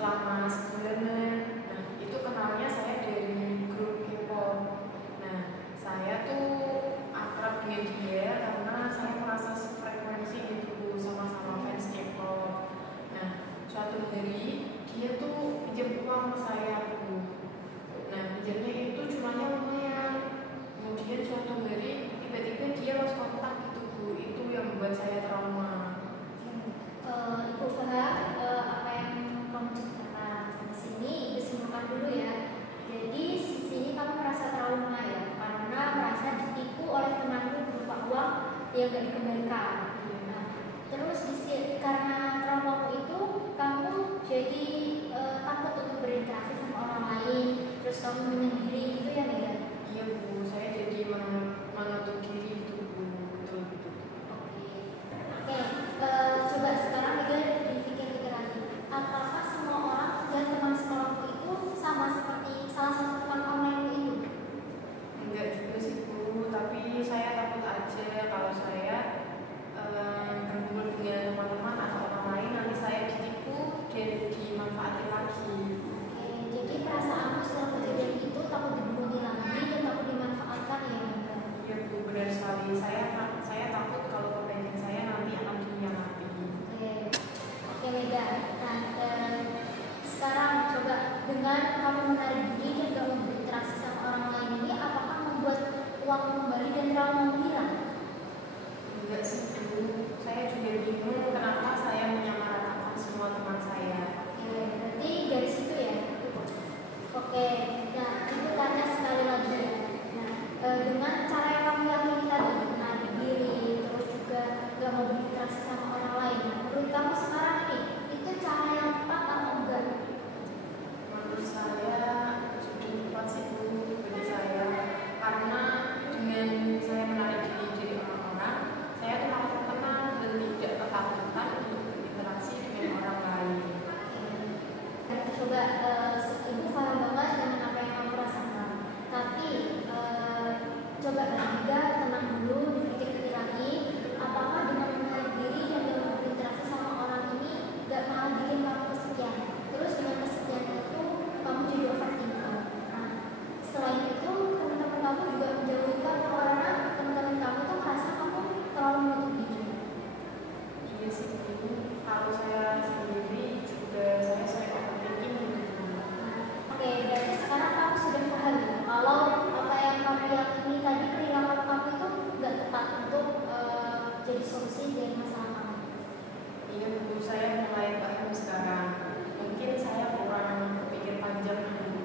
selama sebulanan. Nah, itu kenalnya saya dari grup K-pop. Nah, saya tuh akrab dengan dia karena saya merasa sefrekuensi gitu sama-sama fans K-pop. Nah, suatu hari dia tuh pinjam uang ke saya tuh. Nah, pinjamnya itu jumlahnya lumayan. Kemudian suatu hari tiba-tiba dia lost kontak gitu Bu. Itu yang membuat saya trauma. Ibu paham apa yang kamu ceritakan. Di sini disimpulkan dulu ya. Jadi di sini kamu merasa trauma ya, karena merasa ditipu oleh temanmu berupa uang yang gak dikembalikan. Nah, terus karena traumamu itu kamu jadi takut untuk berinteraksi sama orang lain, terus kamu menyendiri gitu ya Mbak ya? Iya Bu, saya jadi menutup diri itu Bu, betul-betul. Oke, coba sekarang Mega dipikir-pikir lagi. Apakah semua orang dan teman sekolahku itu sama seperti salah satu teman online itu? Enggak juga sih Bu, tapi saya takut aja kalau saya berkumpul dengan teman-teman atau orang lain nanti saya ditipu dan dimanfaatin lagi. Oke, jadi perasaanmu setelah kejadian itu takut dibohongi lagi dan takut dimanfaatkan ya Mega? Iya Bu, benar sekali. Saya takut kalau kebaikan saya nanti akan dihianati. Oke Mega. Nah, sekarang coba dengan kamu menarik diri dan gak mau berinteraksi sama orang lain ini, apakah membuat uang kembali dan trauma hilang? Enggak sih Bu, saya juga bingung kenapa saya menyamaratakan semua teman saya. Oke, berarti dari situ ya. Oke, nah itu tanya sekali lagi ya. Nah, dengan cara yang kamu yakini tadi, menarik diri, terus juga gak mau berinteraksi sama orang lain. Nah, menurut kamu sekarang nih, itu cara yang tepat atau enggak? Menurut saya sudah tepat sih Bu bagi saya, karena dengan saya menarik diri dari orang-orang, saya tuh malah tenang dan tidak ketakutan untuk berinteraksi dengan orang lain. Coba ibu paham banget dengan apa yang kamu rasakan. Tapi coba juga tenang dulu, dipikir-pikir lagi. Apakah dengan menarik diri dan dengan berinteraksi sama orang ini gak malah bikin kamu kesepian? Terus dengan kesepian itu kamu jadi overthinking. Nah, selain itu teman-teman kamu juga menjauhi kamu karena teman-teman kamu tuh merasa kamu terlalu menutup diri. Iya sih Bu, kalau saya sendiri juga saya sering overthinking gitu. Oke, berarti sekarang kamu sudah paham ya kalau apa yang kamu yakini tadi perilaku kamu itu nggak tepat untuk jadi solusi dari masalah kamu. Iya Bu, saya mulai paham sekarang. Mungkin saya kurang berpikir panjang dulu.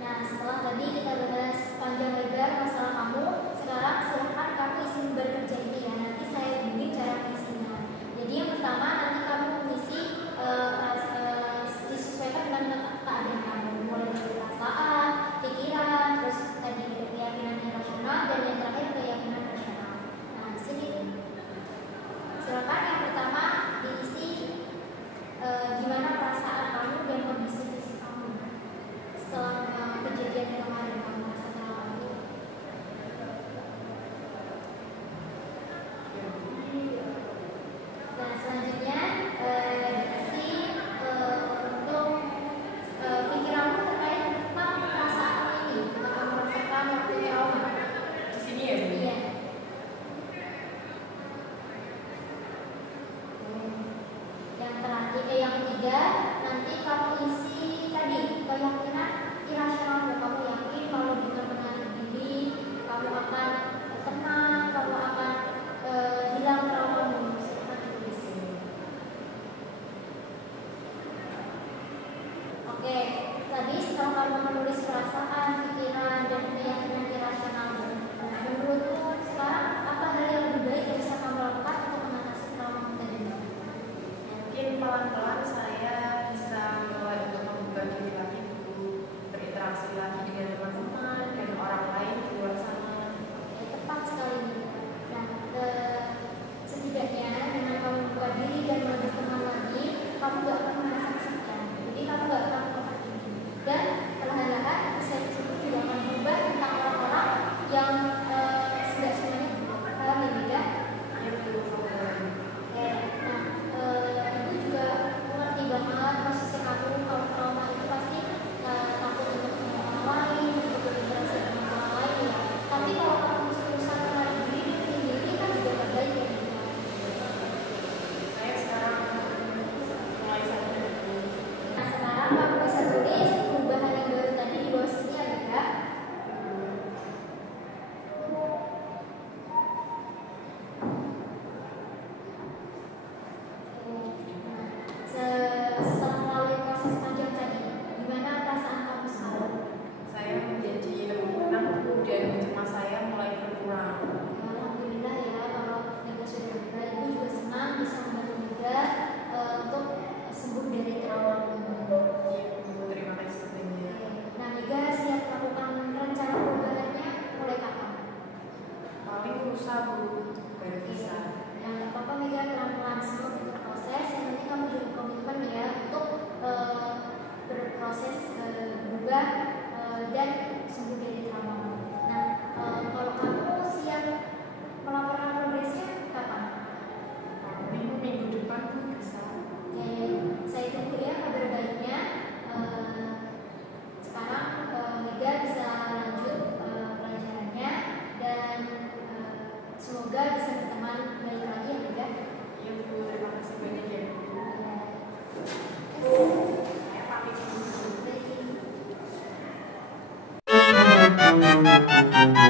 Nah, setelah tadi kita bahas panjang lebar masalah kamu, sekarang silahkan kamu isi lembar kerja ini ya. Nanti saya bimbing cara mengisinya. Jadi yang pertama nanti kamu mengisi disesuaikan dengan keadaan kamu, mulai dari perasaan, pikiran, terus tadi keyakinan yang rasional dan yang terakhir keyakinan rasional. Nah, di sini silakan yang pertama diisi gimana perasaan kamu dan kondisi fisik kamu setelah kejadian yang kemarin kamu rasakan apa? Nah, selanjutnya diisi untuk pikiranmu terkait tentang perasaan ini yang kamu rasakan waktu trauma. Di sini ya Bu? Iya. Yang terakhir, yang ketiga, nanti kamu isi tadi keyakinan irasional. Kamu yakin kalau dengan menarik diri, kamu akan tenang, kamu akan hilang traumamu. Silakan tulis. Oke, tadi setelah kamu menulis perasaan, pikiran, dan keyakinan irasionalmu, menurutmu sekarang apa hal yang lebih baik yang bisa kamu lakukan untuk mengatasi trauma tadi? Mungkin pelan-pelan saya bisa mulai untuk membuka diri lagi dulu, berinteraksi lagi dengan teman-teman dan orang lain di luar sana. Tepat sekali. Nah, setidaknya dengan kamu membuka diri dan berteman lagi, kamu gak akan merasa kesepian. Jadi kamu gak akan overthinking. Dan perlahan-lahan persepsi itu juga akan berubah tentang orang-orang Thank